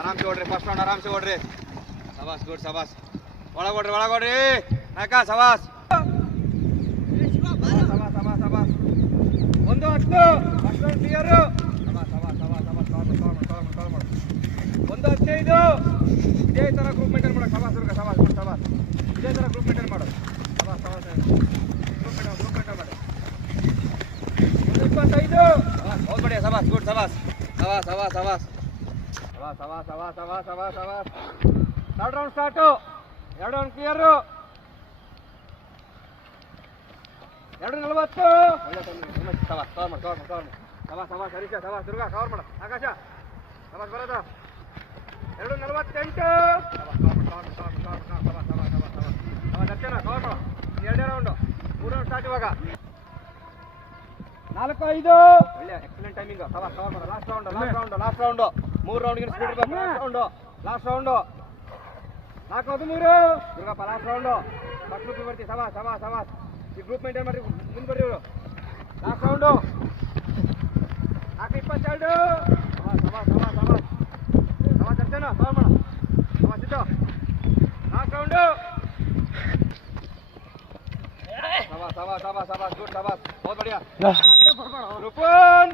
आराम से ओढ़ रहे फर्स्ट राउंड आराम से ओढ़ रहे शाबाश गुड शाबाश ಒಳಗೆ ಓಡ್ರಿ ನಾಯಕ ಶಾಬಾಸ್ ಶಾಬಾಸ್ 1-10 ಫಸ್ಟ್ ರೌಂಡ್ ಕ್ಲಿಯರ್ ಶಾಬಾಸ್ 1-15 ಇದೇ ತರ ಗ್ರೂಪ್ ಮೇಂಟೈನ್ ಮಾಡು ಶಾಬಾಸ್ ದುರ್ಗ ಶಾಬಾಸ್ ಗುಡ್ ಶಾಬಾಸ್ ಇದೇ ತರ ಗ್ರೂಪ್ ಮೇಂಟೈನ್ ಮಾಡು ಶಾಬಾಸ್ ಗ್ರೂಪ್ ಮೇಂಟೈನ್ ಮಾಡು 1-25 बहुत बढ़िया शाबाश गुड शाबाश third round start 2 round clear 2:40 शाबाश कवर हरीಶ शाबाश ದುರ್ಗಾ ಕವರ್ ಮಾಡು ಆಕಾಶ ಶಾಬಾಸ್ ಬರೋದು 2:48 ಶಾಬಾಸ್ ದರ್ಶನ ಕವರ್ ಮಾಡು ಎರಡನೇ ರೌಂಡ್ 3 ರೌಂಡ್ ಸ್ಟಾರ್ಟ್ ಇವಾಗ 4-5 ಒಳ್ಳೆ ಎಕ್ಸಲೆಂಟ್ ಟೈಮಿಂಗ್ ಶಾಬಾಸ್ ಕವರ್ ಮಾಡು ಲಾಸ್ಟ್ ರೌಂಡ್ 3 ರೌಂಡ್ಗೆ ಸ್ಪೀಡ್ ಇರಬೇಕು last round 4-13 Durgappa last round first group ಬರ್ತೀವಿ ಶಾಬಾಸ್ ಈ ಗ್ರೂಪ್ ಮೇಂಟೈನ್ ಮಾಡಿ ಮುಂದೆ ಬರ್ರಿ ಇವರು ಲಾಸ್ಟ್ ರೌಂಡು 4-22 ಶಾಬಾಸ್ ದರ್ಶನ ಕವರ್ ಮಾಡು ಶಾಬಾಸ್ ಸಿದ್ದು ಲಾಸ್ಟ್ ರೌಂಡು शाबाश गुड शाबाश बहुत बढ़िया रुपन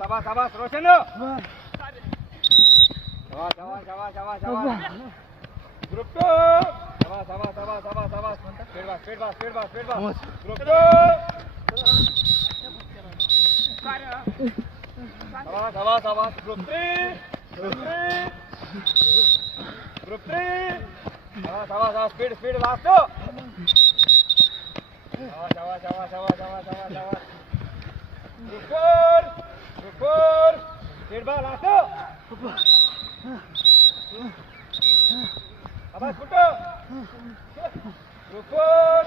शाबाश रोशन शाबाश ग्रुप 2 शाबाश स्पीड बास ग्रुप 2 शाबाश ग्रुप 3 शाबाश स्पीड लास्ट शाबाश रुकोर स्पीड बा लास्ट शाबाश गुड्डू रुकोर